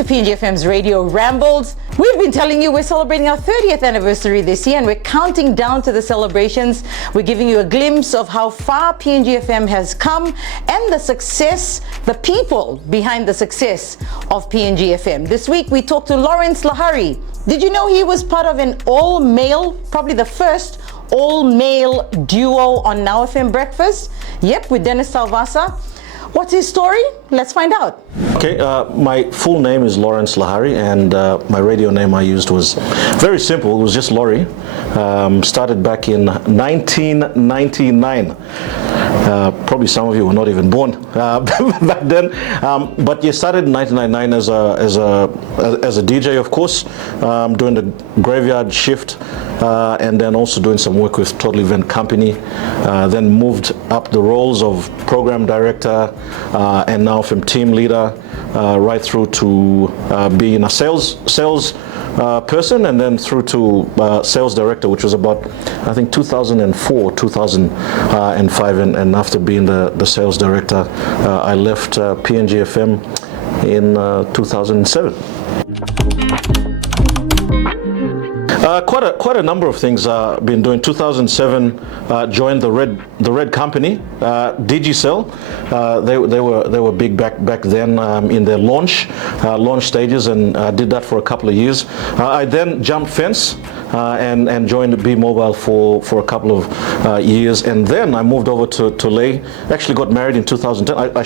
to PNGFM's Radio Rambles. We've been telling you we're celebrating our 30th anniversary this year and we're counting down to the celebrations. We're giving you a glimpse of how far PNGFM has come and the success, the people behind the success of PNGFM. This week we talked to Lawrence Lahari. Did you know he was part of an all-male, probably the first all-male duo on NAUFM Breakfast? Yep, with Dennis Talvasa. What's his story? Let's find out. Okay, my full name is Lawrence Lahari, and my radio name I used was very simple. It was just Laurie. Started back in 1999. Probably some of you were not even born back then. But you started in 1999 as a DJ, of course, doing the graveyard shift, and then also doing some work with Total Event Company. Then moved up the roles of program director and now from team leader, right through to being a sales person, and then through to sales director, which was about, I think, 2004, 2005, and after being the sales director, I left PNGFM in 2007. Quite a number of things I've been doing. 2007, joined the Red Company, Digicel. They were big back then in their launch stages, and did that for a couple of years. I then jumped fence and joined B Mobile for a couple of years, and then I moved over to Lay. Actually got married in 2010. I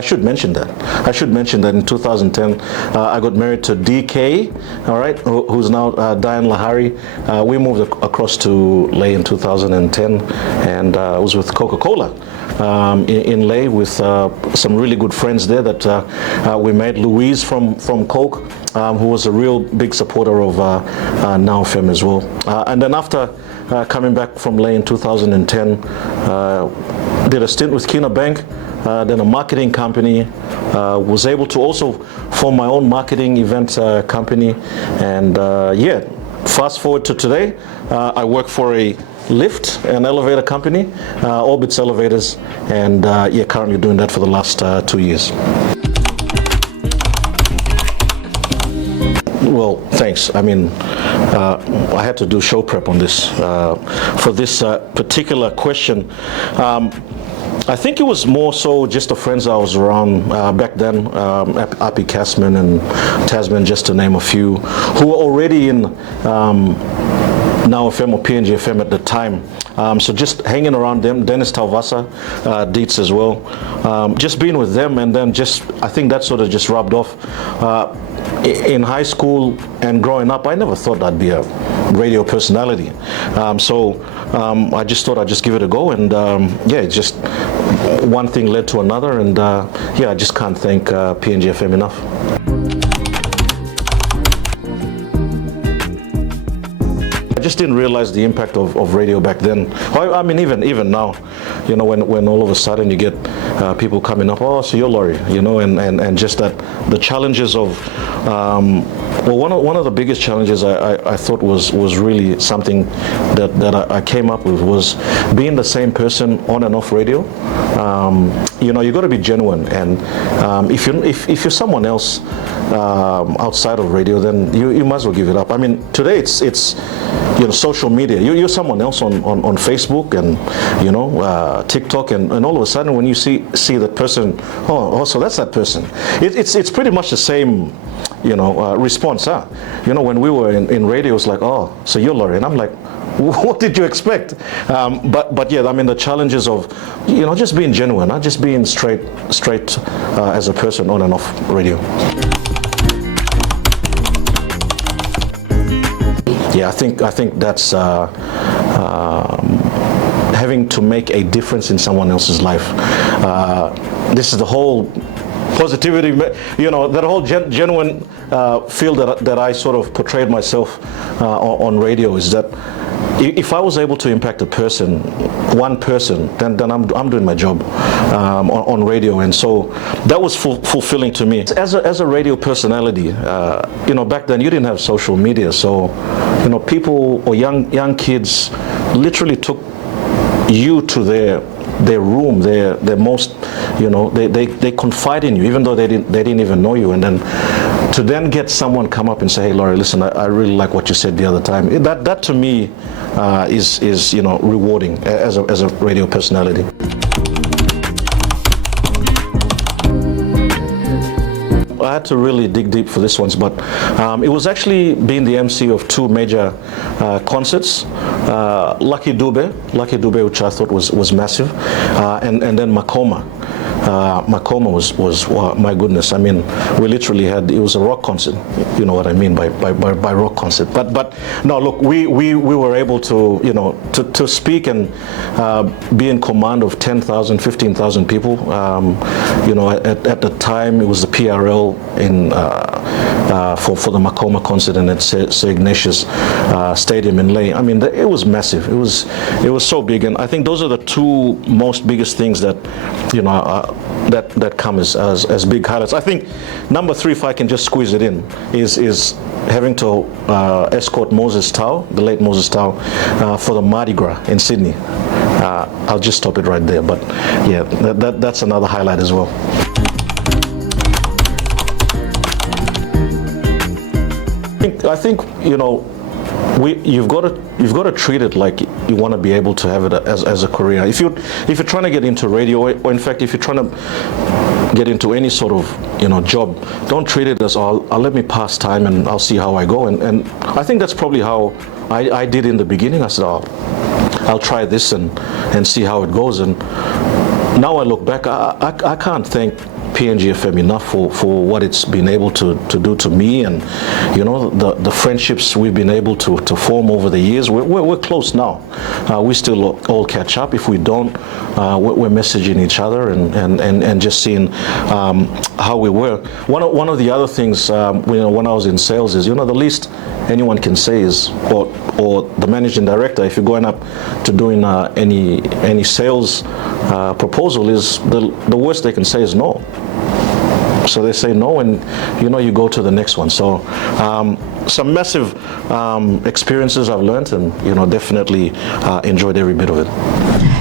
should mention that. I should mention that in 2010 I got married to DK. All right, who's now Diane Lahari. We moved across to Lay in 2010, and I was with Coca-Cola in Lay with some really good friends there that we made. Louise from Coke, who was a real big supporter of NAUFM as well. And then after coming back from Lay in 2010, did a stint with Kina Bank, then a marketing company, was able to also form my own marketing event company, and yeah. Fast forward to today, I work for a lift and elevator company, Orbitz Elevators, and yeah, currently doing that for the last 2 years. Well, thanks. I mean, I had to do show prep on this for this particular question. I think it was more so just the friends I was around back then, Api Kasman and Tasman, just to name a few, who were already in NAUFM or PNGFM at the time. So just hanging around them, Dennis Talvasa, Dietz as well, just being with them, and then I think that sort of just rubbed off. In high school and growing up, I never thought I'd be a radio personality. So I just thought I'd just give it a go, and yeah, it just one thing led to another, and yeah, I just can't thank PNGFM enough. I just didn't realize the impact of radio back then. I mean, even now, you know, when all of a sudden you get people coming up, oh, so you're Laurie, you know, and just that the challenges of well, one of the biggest challenges I thought was really something that I came up with was being the same person on and off radio. You know, you got to be genuine, and if you're someone else outside of radio, then you might as well give it up. I mean, today it's you know, social media. You're someone else on Facebook and, you know, TikTok, and all of a sudden when you see that person, oh, so that's that person. It's pretty much the same, you know, response, huh? You know, when we were in radio, it's like, oh, so you're Laurie, and I'm like, what did you expect? But yeah, I mean, the challenges of, you know, just being genuine, not just being straight as a person on and off radio. Yeah, I think that's having to make a difference in someone else's life. This is the whole positivity, you know, that whole genuine feel that I sort of portrayed myself on radio, is that if I was able to impact one person, then I'm doing my job on radio, and so that was fulfilling to me. As a radio personality, you know, back then you didn't have social media, so you know, people or young kids literally took you to their room, their most, you know, they confide in you, even though they didn't even know you, and then to then get someone come up and say, hey, Laurie, listen, I really like what you said the other time. That to me is rewarding as a radio personality. I had to really dig deep for this one, but it was actually being the MC of two major concerts. Lucky Dube, which I thought was massive, and then Makoma. Makoma was my goodness. I mean, we literally it was a rock concert. You know what I mean by rock concert. But no, look, we were able to to speak and be in command of 10,000, 15,000 people. At the time it was the PRL in for the Makoma concert and at St. Ignatius Stadium in Ley. I mean, it was massive. It was so big, and I think those are the two most biggest things that that come as big highlights. I think number 3, if I can just squeeze it in, is having to escort Moses Tau, the late Moses Tau, for the Mardi Gras in Sydney. I'll just stop it right there. But yeah, that's another highlight as well. I think you've got to treat it like you want to be able to have it as a career. If you're trying to get into radio, or in fact if you're trying to get into any sort of job, don't treat it as I'll let me pass time and I'll see how I go. And I think that's probably how I did in the beginning. I said, I'll try this and see how it goes. And now I look back, I can't thank PNGFM enough for what it's been able to do to me, and the friendships we've been able to form over the years. We're close now. We still all catch up. If we don't, we're messaging each other and just seeing how we were. One of the other things when I was in sales is the least anyone can say is, or the managing director, if you're going up to doing any sales proposal, is the worst they can say is no. So they say no, and you go to the next one. So some massive experiences I've learned, and definitely enjoyed every bit of it.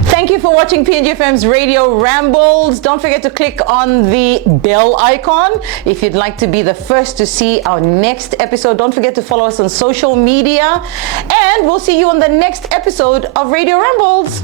Thank you for watching PNGFM's Radio Rambles. Don't forget to click on the bell icon if you'd like to be the first to see our next episode. Don't forget to follow us on social media, and we'll see you on the next episode of Radio Rambles.